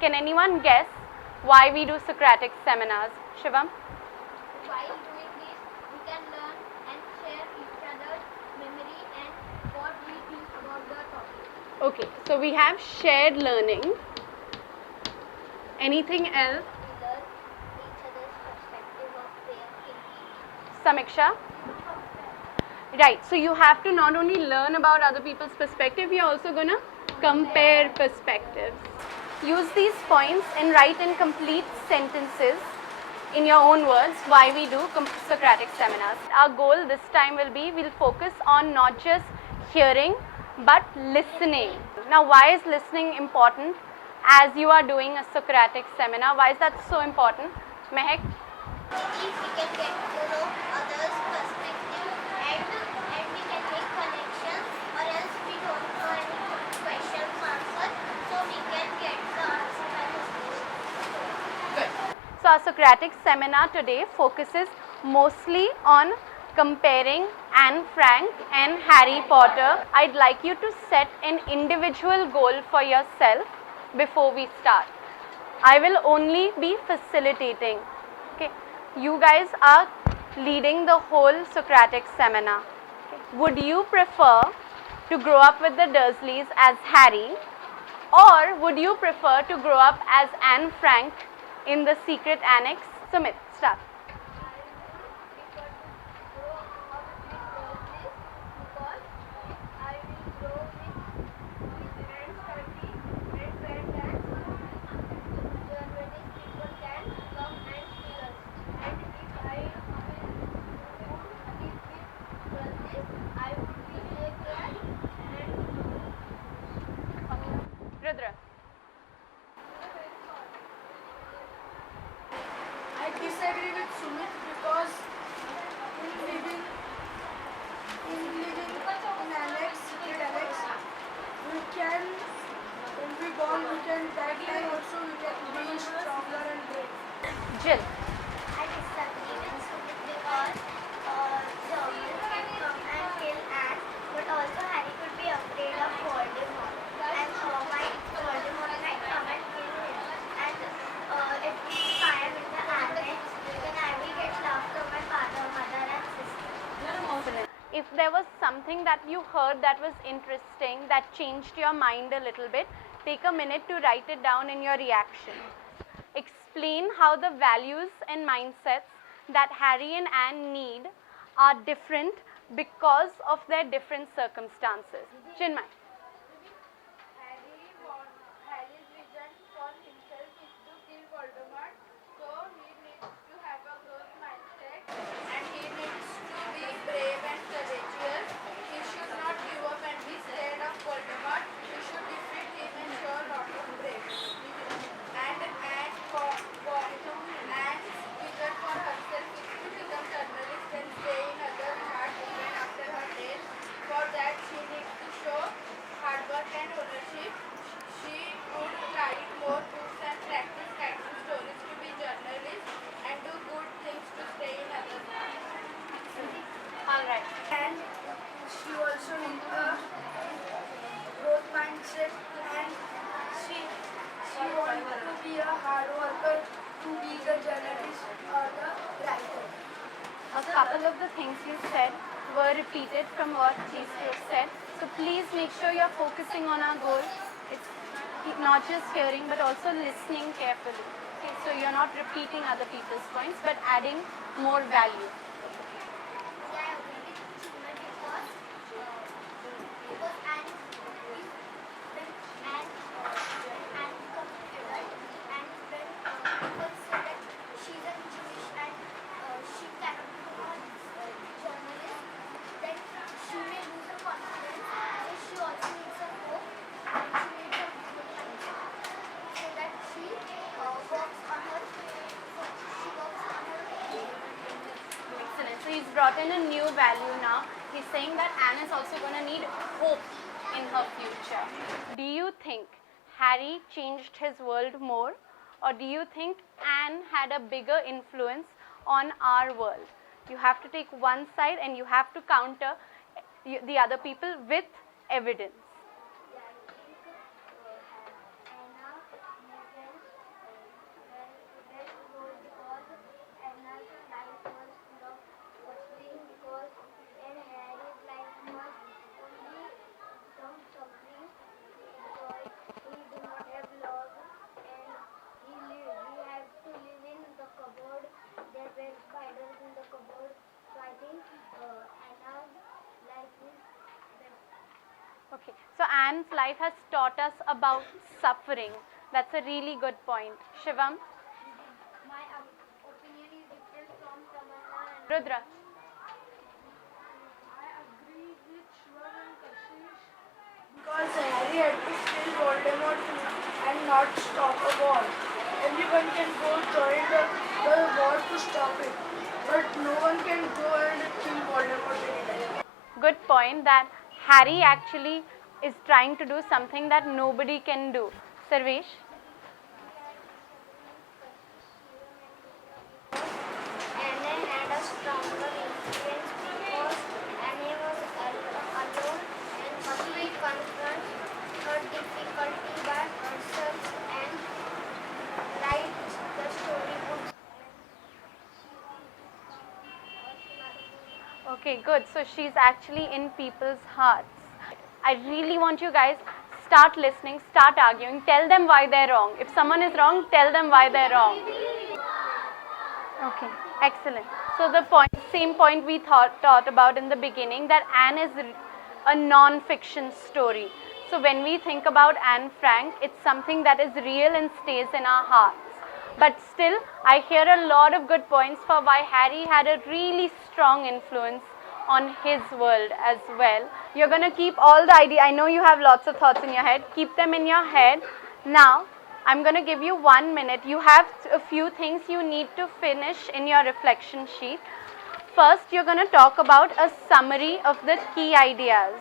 Can anyone guess why we do Socratic seminars? Shivam? While doing this, we can learn and share each other's memory and what we think about the topic. Okay, so we have shared learning. Anything else? We learn each other's perspective of their thinking. Samiksha? Right, so you have to not only learn about other people's perspective, you're also going to compare perspectives. Use these points and write in complete sentences in your own words why we do Socratic seminars. Our goal this time will be, we'll focus on not just hearing but listening. Now, why is listening important as you are doing a Socratic seminar? Why is that so important? Mehak? If we can get to know others' perspective and we can make connections, or else we don't know any questions answered, so we can get the answer by listening. Good. So our Socratic seminar today focuses mostly on comparing Anne Frank and Harry Potter. I'd like you to set an individual goal for yourself before we start. I will only be facilitating. Okay. You guys are leading the whole Socratic seminar. Okay. Would you prefer to grow up with the Dursleys as Harry, or would you prefer to grow up as Anne Frank in the secret annex? Sumit, start. Rudra. I disagree with Sumit because in living in Alex, secret Alex, we can, when we born, we can, that time also we can be stronger and brave. Jill. I disagree with Sumit because Hermione can come and kill Anne, but also Harry could be afraid of Voldemort. And Voldemort might come and kill him. And if we fire in the annex, then I will get love from my father, mother, and sister. If there was something that you heard that was interesting, that changed your mind a little bit, take a minute to write it down in your reaction. Explain how the values and mindsets that Harry and Anne need are different because of their different circumstances. Chinmay. Harry's reason for himself is to kill Voldemort, so he needs to have a growth mindset and he needs to be brave and courageous. He should not give up and be scared of Voldemort. He should defeat him and show a lot of bravery. And Anne's vision for herself is to become journalist and stay in others' hearts even after her death. For that, she needs to show hard work and ownership. She would write more books and practice writing stories to be journalist and do good things to stay in others' hearts. Alright. And she also needs a growth mindset and she wants to be a hard worker to be the journalist or the writer. A couple of the things you said were repeated from what these two said. So please make sure you're focusing on our goal. It's not just hearing but also listening carefully. Okay, so you're not repeating other people's points but adding more value. Yeah, I agree with Sumit because Anne becomes adult and when people say that she's a Jewish and she cannot become a journalist, then she may lose her confidence. So she also needs a hope and she needs a good mindset so that she works on her Excellent. So he's brought in a new value now. He's saying that Anne is also going to need hope in her future. Do you think Harry changed his world more, or do you think Anne had a bigger influence on our world? You have to take one side and you have to counter the other people with evidence. Yeah, I think Anna Okay, so Anne's life has taught us about suffering. That's a really good point. Shivam, My opinion is different from Tamanna and Rudra. I agree with Shivam and Kashish because Harry had to kill Voldemort and not stop a war. Everyone can go join the war to stop it, but no one can go and kill Voldemort anytime. Good point that Harry actually is trying to do something that nobody can do. Sarvesh, Anne had a stronger influence because Anne was alone and must be confront her difficulty by herself and write the storybooks. okay, good. So she's actually in people's hearts. I really want you guys start listening, start arguing, tell them why they're wrong. If someone is wrong, tell them why they're wrong. Okay, excellent. So the same point we taught about in the beginning, that Anne is a non-fiction story. So when we think about Anne Frank, it's something that is real and stays in our hearts. But still, I hear a lot of good points for why Harry had a really strong influence on his world as well. You're going to keep all the ideas. I know you have lots of thoughts in your head. Keep them in your head. Now, I'm going to give you 1 minute. You have a few things you need to finish in your reflection sheet. First, you're going to talk about a summary of the key ideas.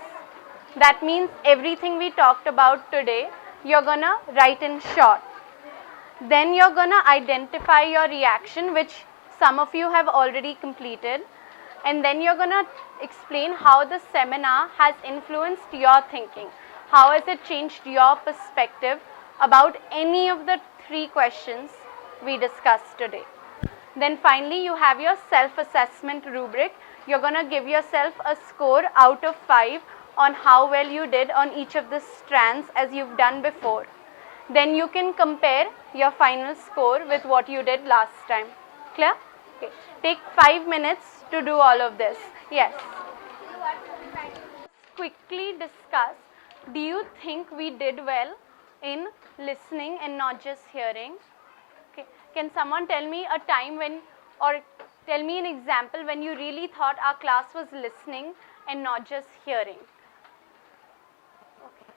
That means everything we talked about today, you're going to write in short. Then you're going to identify your reaction, which some of you have already completed. And then you're going to explain how the seminar has influenced your thinking. How has it changed your perspective about any of the 3 questions we discussed today. Then finally, you have your self-assessment rubric. You're going to give yourself a score out of 5 on how well you did on each of the strands as you've done before. Then you can compare your final score with what you did last time. Clear? Okay. Take 5 minutes to do all of this. Yes. Quickly discuss, do you think we did well in listening and not just hearing? Okay. Can someone tell me a time when, or tell me an example when you really thought our class was listening and not just hearing? Okay.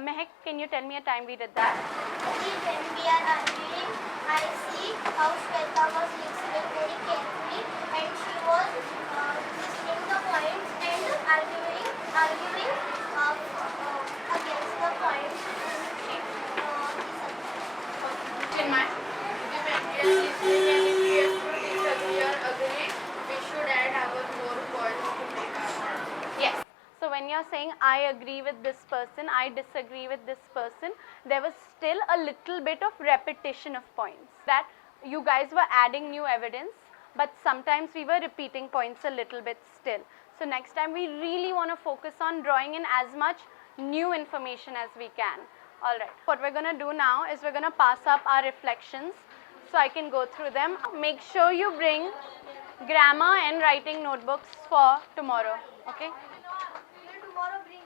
Mehak, can you tell me a time we did that? When we are arguing, I see how Shweta was listening very carefully and she was listening the points and arguing against the points. In my when we are listening and if we have to disagree or agree, we should add our more words to make our point. Yes. So when you're saying I agree with this person, I disagree with this person, there was still a little bit of repetition of points. That you guys were adding new evidence, but sometimes we were repeating points a little bit still. So next time we really want to focus on drawing in as much new information as we can. Alright, what we're going to do now is we're going to pass up our reflections so I can go through them. Make sure you bring grammar and writing notebooks for tomorrow, okay? Tomorrow bring